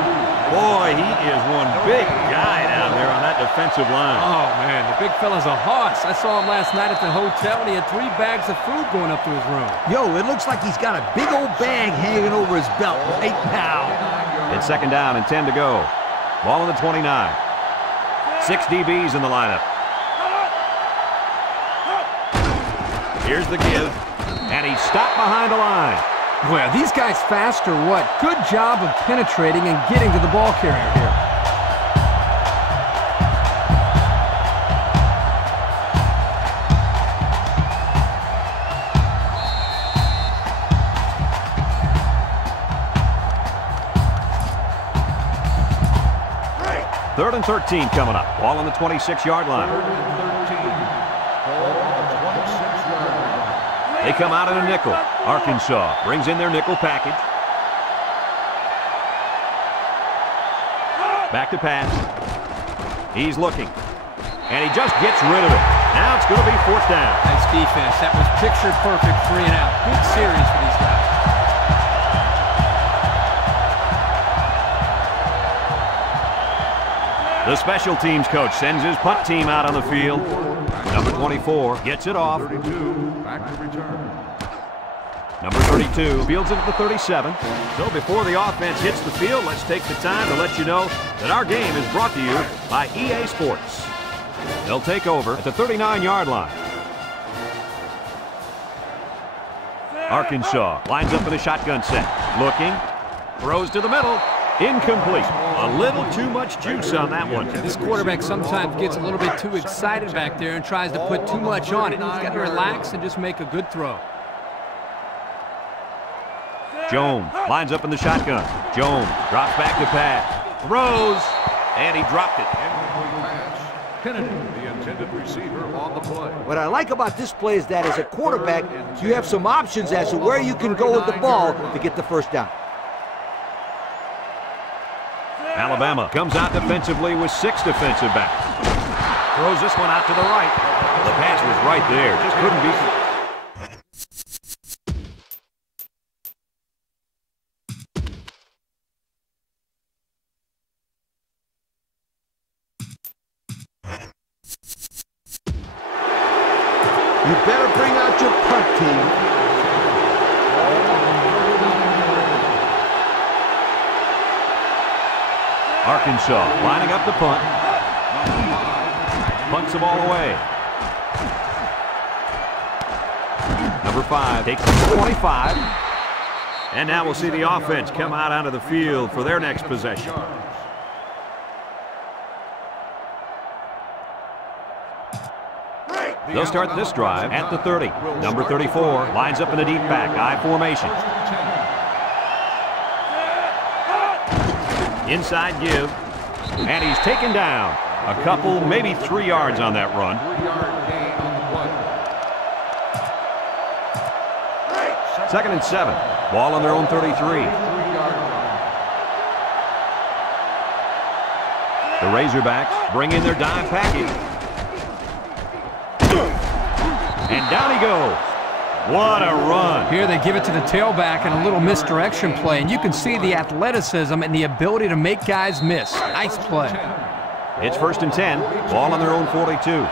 Boy, he is one big guy down there on that defensive line. Oh, man, the big fella's a hoss. I saw him last night at the hotel, and he had 3 bags of food going up to his room. Yo, it looks like he's got a big old bag hanging over his belt right now. It's second down and 10 to go. Ball on the 29. 6 DBs in the lineup. Here's the give. And he's stopped behind the line. Boy, are these guys fast or what? Good job of penetrating and getting to the ball carrier here. Third and 13 coming up. Ball on the 26-yard line. They come out in a nickel. Arkansas brings in their nickel package. Back to pass. He's looking. And he just gets rid of it. Now it's going to be fourth down. Nice defense. That was picture perfect 3 and out. Good series for these guys. The special teams coach sends his punt team out on the field. Number 24 gets it off. 32, back to return. Number 32 fields it at the 37. So before the offense hits the field, let's take the time to let you know that our game is brought to you by EA Sports. They'll take over at the 39-yard line. Arkansas lines up in a shotgun set. Looking. Throws to the middle. Incomplete. A little too much juice on that one. This quarterback sometimes gets a little bit too excited back there and tries to put too much on it. He's got to relax and just make a good throw. Jones lines up in the shotgun. Jones drops back to pass. Throws. And he dropped it. Kennedy, the intended receiver, on the play. What I like about this play is that as a quarterback, you have some options as to where you can go with the ball to get the first down. Alabama comes out defensively with 6 defensive backs. Throws this one out to the right. The pass was right there. Just couldn't be... You better bring out your punt team. Arkansas lining up the punt. Punts the ball away. Number 5 takes it to 25. And now we'll see the offense come out onto the field for their next possession. They'll start this drive at the 30. Number 34 lines up in the deep back, I formation. Inside give, and he's taken down. A couple, maybe 3 yards on that run. 3-yard gain on the play. 2nd and 7. Ball on their own 33. 3-yard line. The Razorbacks bring in their dime package. And down he goes. What a run. Here they give it to the tailback and a little misdirection play, and you can see the athleticism and the ability to make guys miss. Nice play. It's 1st and 10. Ball on their own 42.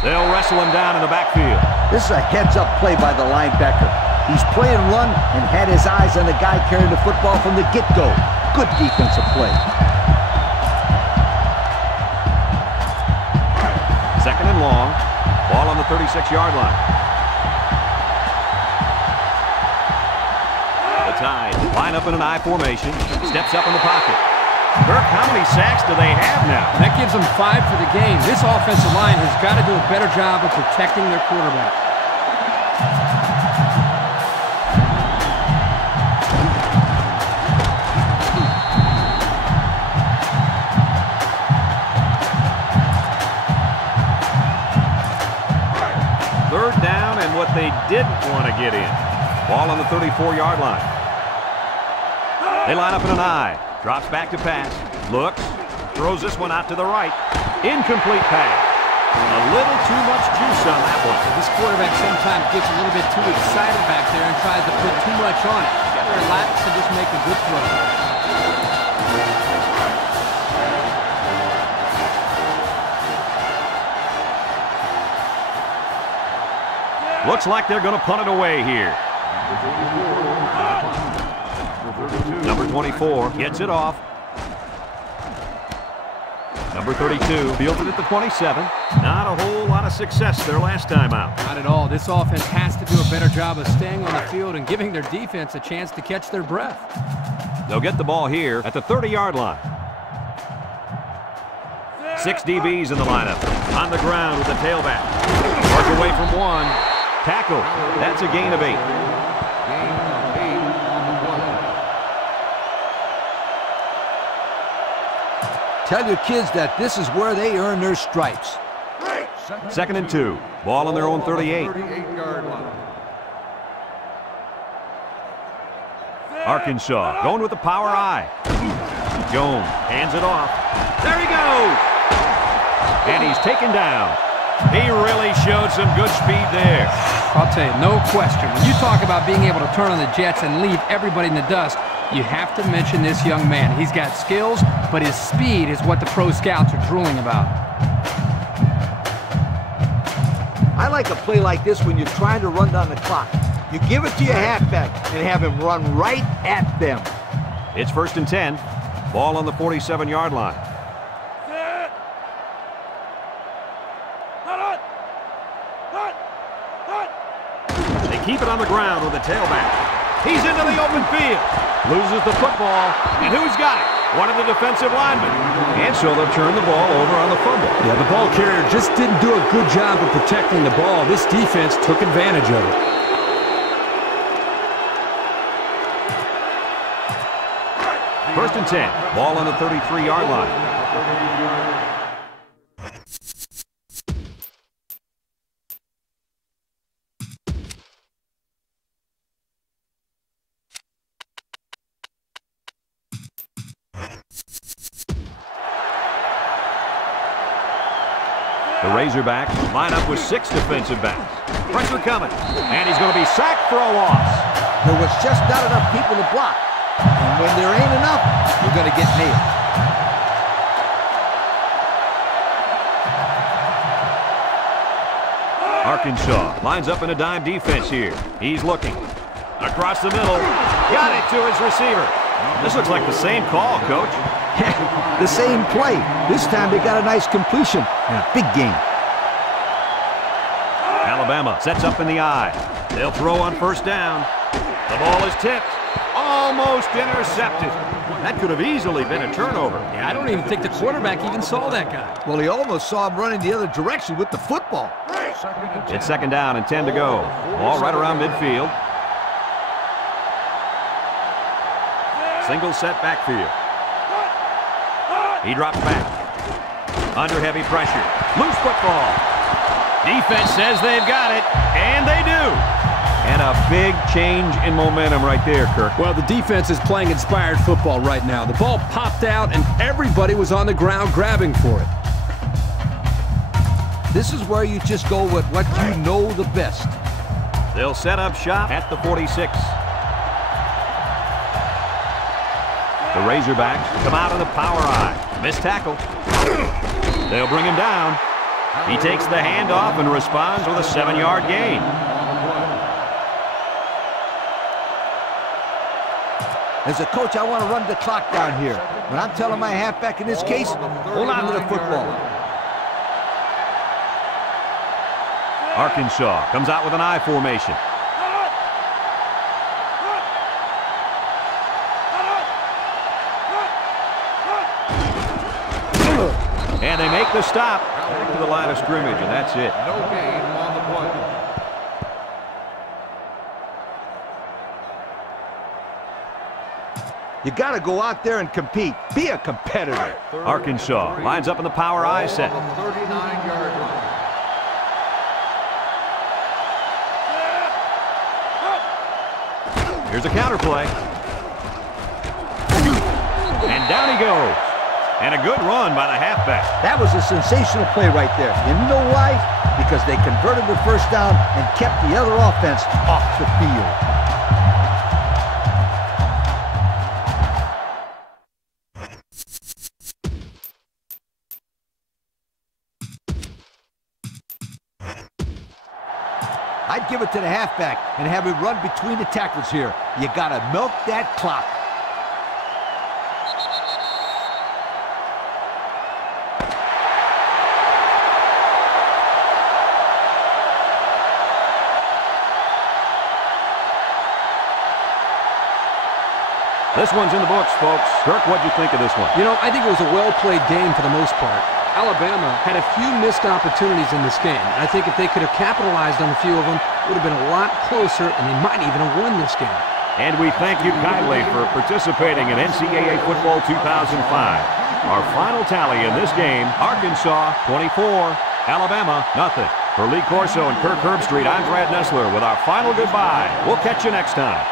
They'll wrestle him down in the backfield. This is a heads-up play by the linebacker. He's playing run and had his eyes on the guy carrying the football from the get-go. Good defensive play. 2nd and long. Ball on the 36-yard line. The Tide line up in an I formation. Steps up in the pocket. Kirk, how many sacks do they have now? That gives them 5 for the game. This offensive line has got to do a better job of protecting their quarterback. What they didn't want to get in. Ball on the 34-yard line. They line up in an I. Drops back to pass. Looks. Throws this one out to the right. Incomplete pass. A little too much juice on that one. This quarterback sometimes gets a little bit too excited back there and tries to put too much on it. You got to relax and just make a good throw. Looks like they're going to punt it away here. Number 24 gets it off. Number 32 fields it at the 27. Not a whole lot of success their last time out. Not at all. This offense has to do a better job of staying on the field and giving their defense a chance to catch their breath. They'll get the ball here at the 30-yard line. 6 DBs in the lineup. On the ground with the tailback. Mark away from one. Tackle. That's a gain of 8. Gain of 8 on the play. Tell your kids that this is where they earn their stripes. 2nd and 2. Ball on their own 38. 38-yard line. Arkansas going with the power I. Jones hands it off. There he goes. And he's taken down. He really showed some good speed there. I'll tell you, no question. When you talk about being able to turn on the jets and leave everybody in the dust, you have to mention this young man. He's got skills, but his speed is what the pro scouts are drooling about. I like a play like this when you're trying to run down the clock. You give it to your halfback and have him run right at them. It's 1st and 10. Ball on the 47-yard line. They keep it on the ground with the tailback. He's into the open field. Loses the football. And who's got it? One of the defensive linemen. And so they'll turn the ball over on the fumble. Yeah, the ball carrier just didn't do a good job of protecting the ball. This defense took advantage of it. First and 10. Ball on the 33-yard line. The Razorbacks line up with 6 defensive backs. Pressure coming. And he's going to be sacked for a loss. There was just not enough people to block. And when there ain't enough, you're going to get nailed. Arkansas lines up in a dime defense here. He's looking. Across the middle. Got it to his receiver. This looks like the same call, Coach. The same play. This time they got a nice completion and a big gain. Alabama sets up in the eye. They'll throw on 1st down. The ball is tipped. Almost intercepted. That could have easily been a turnover. Yeah, I don't even think the quarterback even saw that guy. Well, he almost saw him running the other direction with the football. It's 2nd down and 10 to go. Ball right around midfield. Single set backfield. He drops back. Under heavy pressure. Loose football. Defense says they've got it, and they do. And a big change in momentum right there, Kirk. Well, the defense is playing inspired football right now. The ball popped out, and everybody was on the ground grabbing for it. This is where you just go with what you know the best. They'll set up shop at the 46. The Razorbacks come out of the power eye. Missed tackle. They'll bring him down. He takes the handoff and responds with a 7-yard gain. As a coach, I want to run the clock down here. When I'm telling my halfback in this case, hold on to the football. Arkansas comes out with an I formation. And they make the stop. Back to the line of scrimmage, and that's it. No gain on the play. You got to go out there and compete. Be a competitor. Arkansas lines up in the power I set. 39-yard line. Here's a counter play. And down he goes. And a good run by the halfback. That was a sensational play right there. You know why? Because they converted the 1st down and kept the other offense off the field. I'd give it to the halfback and have him run between the tackles here. You got to milk that clock. This one's in the books, folks. Kirk, what'd you think of this one? You know, I think it was a well-played game for the most part. Alabama had a few missed opportunities in this game. I think if they could have capitalized on a few of them, it would have been a lot closer, and they might even have won this game. And we thank you kindly for participating in NCAA Football 2005. Our final tally in this game, Arkansas 24, Alabama nothing. For Lee Corso and Kirk Herbstreit, I'm Brad Nessler with our final goodbye. We'll catch you next time.